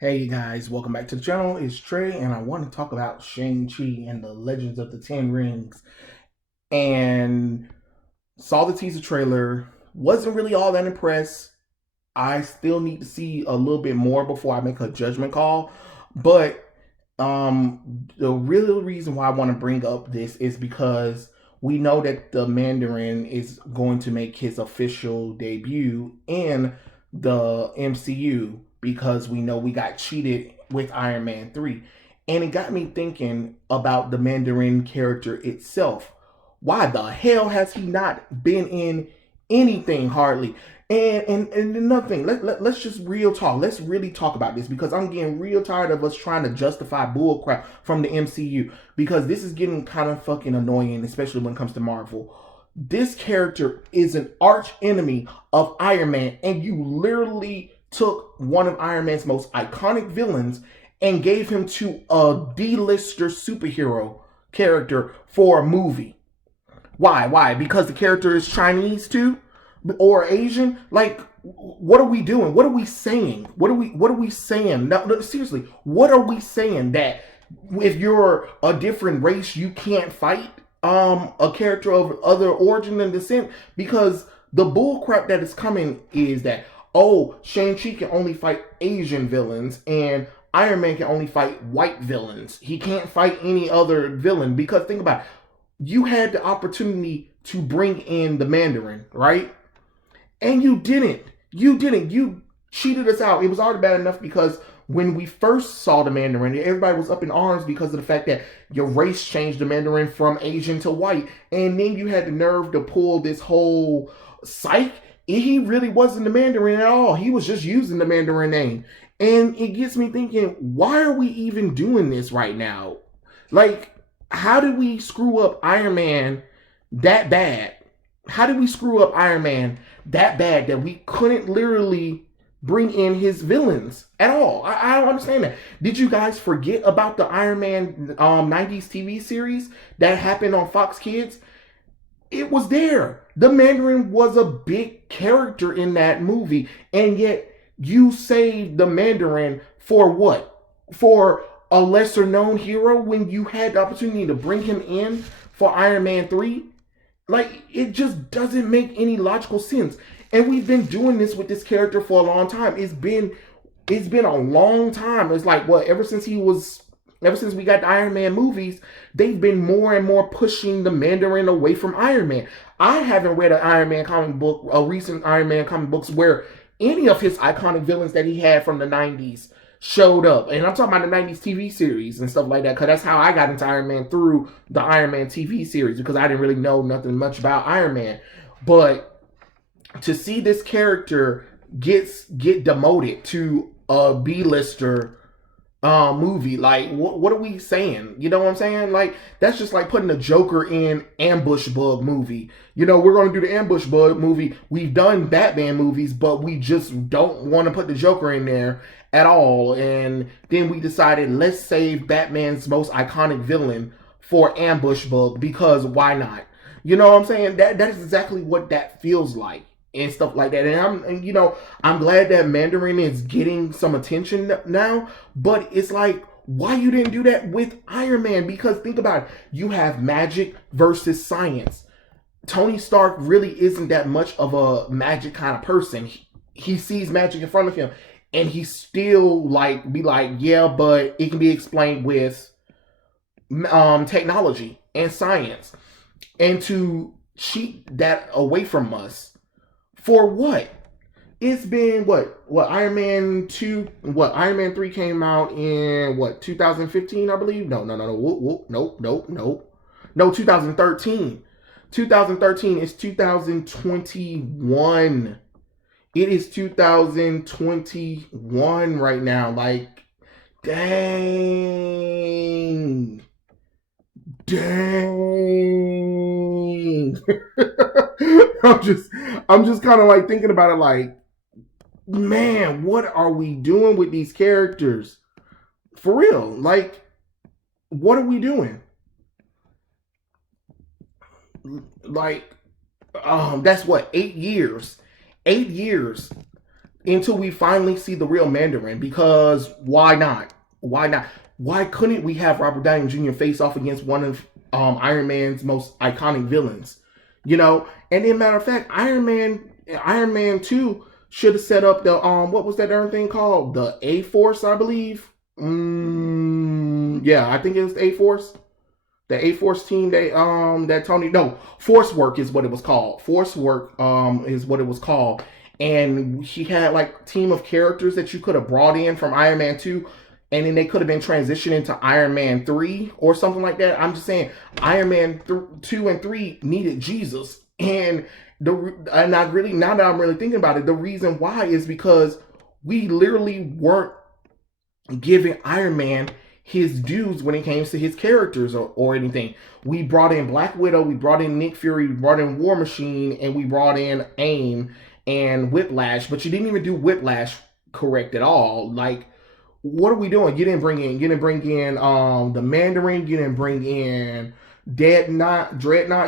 Hey guys, welcome back to the channel. It's Trey, and I want to talk about Shang-Chi and the Legends of the Ten Rings. And saw the teaser trailer, wasn't really all that impressed. I still need to see a little bit more before I make a judgment call. But the real reason why I want to bring up this is because we know that the Mandarin is going to make his official debut in the MCU because we know we got cheated with Iron Man 3. And it got me thinking about the Mandarin character itself. Why the hell has he not been in anything hardly? And another thing, let's just real talk. Let's really talk about this because I'm getting real tired of us trying to justify bullcrap from the MCU because this is getting kind of fucking annoying, especially when it comes to Marvel. This character is an arch enemy of Iron Man, and you literally took one of Iron Man's most iconic villains and gave him to a D-lister superhero character for a movie. Why? Why? Because the character is Chinese too? Or Asian? Like, what are we doing? What are we saying? What are we saying? No, seriously, what are we saying that if you're a different race, you can't fight a character of other origin and descent? Because the bullcrap that is coming is that Shang-Chi can only fight Asian villains and Iron Man can only fight white villains. He can't fight any other villain because think about it. You had the opportunity to bring in the Mandarin, right? And you didn't. You didn't. You cheated us out. It was already bad enough because when we first saw the Mandarin, everybody was up in arms because of the fact that your race changed the Mandarin from Asian to white. And then you had the nerve to pull this whole psych. He really wasn't the Mandarin at all. He was just using the Mandarin name. And it gets me thinking, why are we even doing this right now? Like, how did we screw up Iron Man that bad? How did we screw up Iron Man that bad that we couldn't literally bring in his villains at all? I don't understand that. Did you guys forget about the Iron Man 90s TV series that happened on Fox Kids? It was there. The Mandarin was a big character in that movie, and yet you saved the Mandarin for what? For a lesser known hero when you had the opportunity to bring him in for Iron Man 3? Like, it just doesn't make any logical sense. And we've been doing this with this character for a long time. It's been a long time. It's like what, ever since we got the Iron Man movies, they've been more and more pushing the Mandarin away from Iron Man. I haven't read an Iron Man comic book, a recent Iron Man comic books where any of his iconic villains that he had from the 90s showed up. And I'm talking about the 90s TV series and stuff like that, because that's how I got into Iron Man, through the Iron Man TV series, because I didn't really know nothing much about Iron Man. But to see this character get demoted to a B-lister movie, like what are we saying? You know what I'm saying? Like, that's just like putting a Joker in Ambush Bug movie. You know, we're going to do the Ambush Bug movie. We've done Batman movies, but we just don't want to put the Joker in there at all. And then we decided, let's save Batman's most iconic villain for Ambush Bug, because why not? You know what I'm saying? That is exactly what that feels like and stuff like that. And I'm glad that Mandarin is getting some attention now, but it's like, why you didn't do that with Iron Man? Because think about it, you have magic versus science. Tony Stark really isn't that much of a magic kind of person. He sees magic in front of him, and he still like be like, yeah, but it can be explained with technology and science. And to cheat that away from us for what? It's been what Iron Man 2, what Iron Man 3 came out in what, 2015, I believe. No, whoop, whoop, nope. No, 2013. 2013 is 2021. It is 2021 right now. Like, dang. Dang. I'm just kind of like thinking about it like, man, what are we doing with these characters? For real. Like, what are we doing? Like, that's what, 8 years. 8 years. until we finally see the real Mandarin. Because why not? Why not? Why couldn't we have Robert Downey Jr. face off against one of Iron Man's most iconic villains? You know, and in matter of fact, Iron Man 2 should have set up the what was that darn thing called? The A Force, I believe. Yeah, I think it was the A Force. The A Force team that Tony Force Work is what it was called. Force Work is what it was called. And he had like team of characters that you could have brought in from Iron Man 2, and then they could have been transitioned into Iron Man 3 or something like that. I'm just saying Iron Man 2 and 3 needed Jesus. And I really, now that I'm really thinking about it, the reason why is because we literally weren't giving Iron Man his dues when it came to his characters or anything. We brought in Black Widow, we brought in Nick Fury, we brought in War Machine, and we brought in AIM and Whiplash, but you didn't even do Whiplash correct at all. Like, what are we doing? You didn't bring in the Mandarin, you didn't bring in Dreadnought,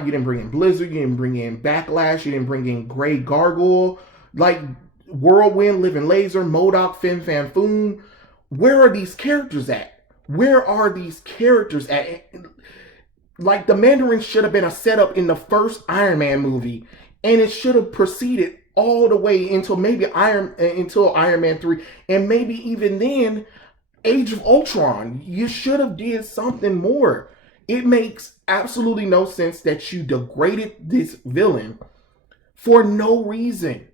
you didn't bring in Blizzard, you didn't bring in Backlash, you didn't bring in Grey Gargoyle, like Whirlwind, Living Laser, MODOK, Fin Fan Foom. Where are these characters at? Where are these characters at? Like, the Mandarin should have been a setup in the first Iron Man movie, and it should have proceeded all the way until Iron Man 3, and maybe even then Age of Ultron. You should have did something more. It makes absolutely no sense that you degraded this villain for no reason.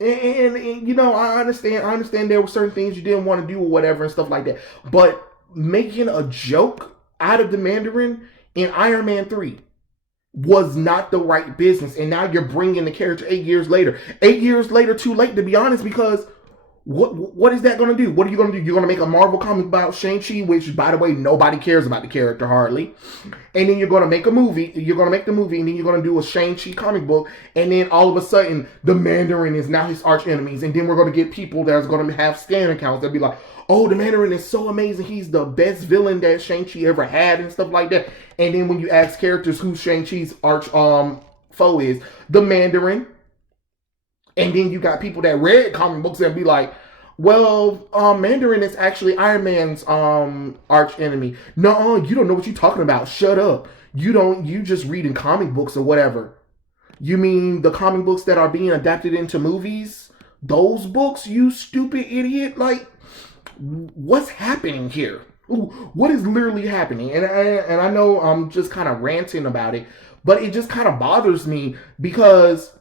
And you know, I understand there were certain things you didn't want to do or whatever and stuff like that, but making a joke out of the Mandarin in Iron Man 3 was not the right business. And now you're bringing the character 8 years later. 8 years later, too late, to be honest, because what is that going to do? What are you going to do? You're going to make a Marvel comic about Shang-Chi, which, by the way, nobody cares about the character hardly. And then you're going to make a movie. You're going to make the movie, and then you're going to do a Shang-Chi comic book. And then all of a sudden, the Mandarin is now his arch enemies. And then we're going to get people that's going to have scan accounts that be like, oh, the Mandarin is so amazing. He's the best villain that Shang-Chi ever had and stuff like that. And then when you ask characters who Shang-Chi's arch foe is, the Mandarin. And then you got people that read comic books and be like, well, Mandarin is actually Iron Man's arch enemy. No, you don't know what you're talking about. Shut up. You just reading comic books or whatever. You mean the comic books that are being adapted into movies? Those books, you stupid idiot? Like, what's happening here? What is literally happening? And I know I'm just kind of ranting about it, but it just kind of bothers me because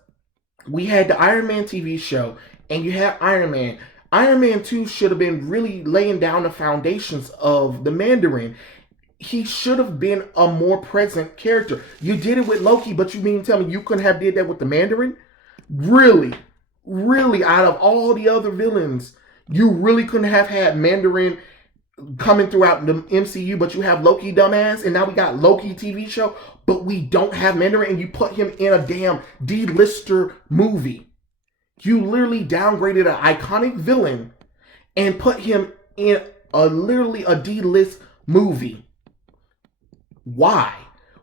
we had the Iron Man TV show and you have Iron Man. Iron Man 2 should have been really laying down the foundations of the Mandarin. He should have been a more present character. You did it with Loki, but you mean to tell me you couldn't have did that with the Mandarin? Really, out of all the other villains, you really couldn't have had Mandarin coming throughout the MCU, but you have Loki, dumbass, and now we got Loki TV show, but we don't have Mandarin, and you put him in a damn D-lister movie. You literally downgraded an iconic villain and put him in literally a D-list movie. Why?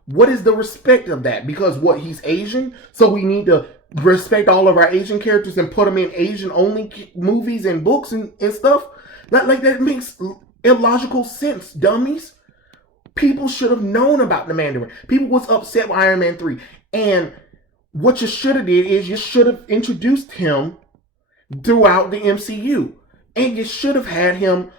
What is the respect of that? Because what, he's Asian? So we need to respect all of our Asian characters and put them in Asian-only movies and books and stuff? That makes illogical sense, dummies. People should have known about the Mandarin. People was upset with Iron Man 3. And what you should have did is you should have introduced him throughout the MCU. And you should have had him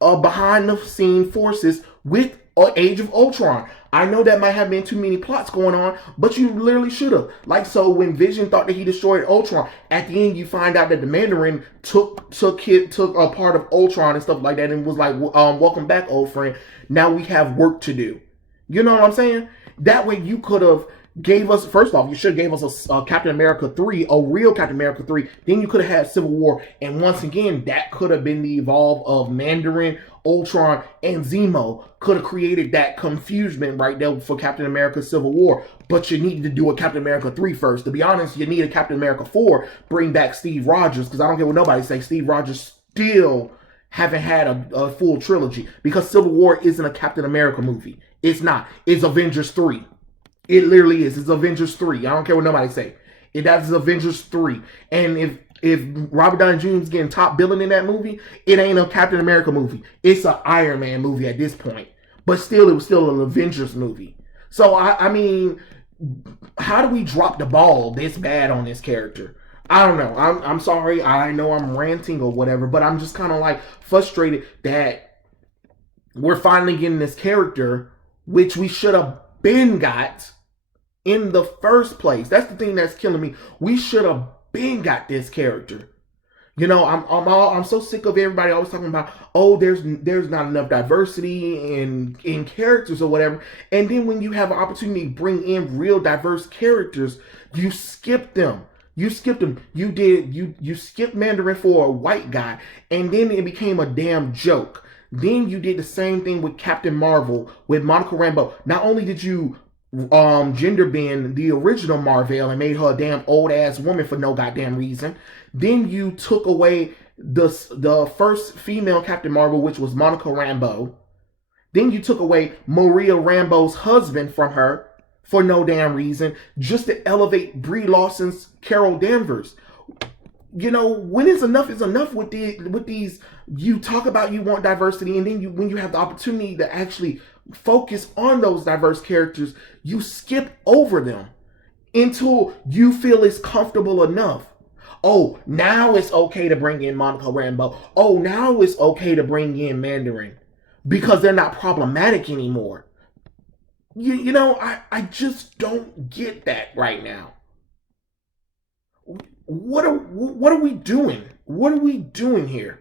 behind the scene forces with Age of Ultron. I know that might have been too many plots going on, but you literally should have. Like, so when Vision thought that he destroyed Ultron, at the end you find out that the Mandarin took a part of Ultron and stuff like that and was like, welcome back, old friend. Now we have work to do. You know what I'm saying? That way you could have gave us, first off, you should have gave us a Captain America 3, a real Captain America 3. Then you could have had Civil War. And once again, that could have been the evolve of Mandarin, Ultron, and Zemo. Could have created that confusion right there for Captain America Civil War. But you needed to do a Captain America 3 first. To be honest, you need a Captain America 4. Bring back Steve Rogers. Because I don't care what nobody say. Steve Rogers still haven't had a full trilogy. Because Civil War isn't a Captain America movie. It's not. It's Avengers 3. It literally is. It's Avengers 3. I don't care what nobody say. That's Avengers 3. And if If Robert Downey Jr. is getting top billing in that movie, it ain't a Captain America movie. It's an Iron Man movie at this point. But still, it was still an Avengers movie. So I mean, how do we drop the ball this bad on this character? I don't know. I'm sorry. I know I'm ranting or whatever, but I'm just kind of like frustrated that we're finally getting this character, which we should have been got in the first place. That's the thing that's killing me. We should have been got this character. You know, I'm so sick of everybody always talking about, oh, there's not enough diversity in characters or whatever. And then when you have an opportunity to bring in real diverse characters, you skip them. You skipped them. You skipped Mandarin for a white guy, and then it became a damn joke. Then you did the same thing with Captain Marvel with Monica Rambeau. Not only did you gender bend the original Marvel and made her a damn old ass woman for no goddamn reason, then you took away the first female Captain Marvel, which was Monica Rambeau. Then you took away Maria Rambeau's husband from her for no damn reason, just to elevate Brie Larson's Carol Danvers. You know, when is enough with these. You talk about you want diversity, and then when you have the opportunity to actually focus on those diverse characters, you skip over them until you feel it's comfortable enough. Oh, now it's okay to bring in Monica Rambeau. Oh, now it's okay to bring in Mandarin because they're not problematic anymore. You know, I just don't get that right now. What are we doing? What are we doing here?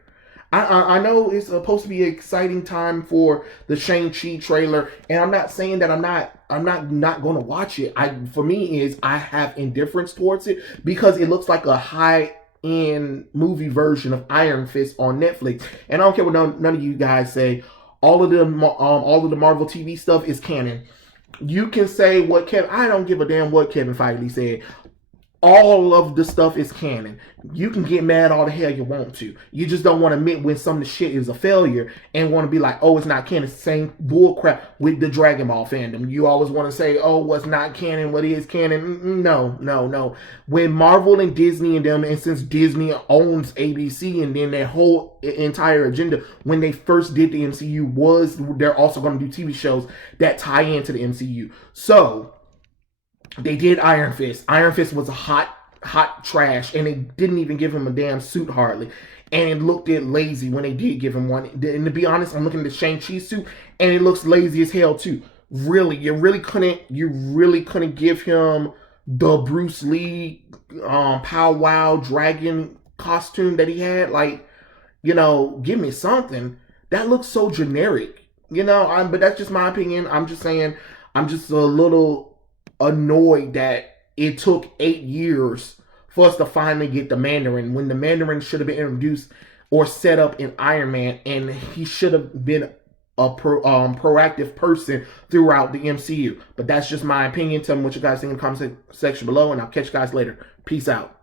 I know it's supposed to be an exciting time for the Shang-Chi trailer, and I'm not saying that I'm not going to watch it. For me I have indifference towards it because it looks like a high end movie version of Iron Fist on Netflix, and I don't care what none of you guys say. All of the Marvel TV stuff is canon. You can say what I don't give a damn what Kevin Feige said. All of the stuff is canon. You can get mad all the hell you want to. You just don't want to admit when some of the shit is a failure and want to be like, oh, it's not canon. Same bullcrap with the Dragon Ball fandom. You always want to say, oh, what's not canon, what is canon. No. When Marvel and Disney and them, and since Disney owns ABC and then their whole entire agenda, when they first did the MCU was they're also going to do TV shows that tie into the MCU. So they did Iron Fist. Iron Fist was a hot trash, and they didn't even give him a damn suit hardly. And it looked lazy when they did give him one. And to be honest, I'm looking at the Shang-Chi suit, and it looks lazy as hell too. Really, you really couldn't give him the Bruce Lee Pow Wow dragon costume that he had. Like, you know, give me something. That looks so generic. You know, but that's just my opinion. I'm just saying, I'm just a little annoyed that it took 8 years for us to finally get the Mandarin, when the Mandarin should have been introduced or set up in Iron Man, and he should have been a proactive person throughout the MCU. But that's just my opinion. Tell me what you guys think in the comment section below, and I'll catch you guys later. Peace out.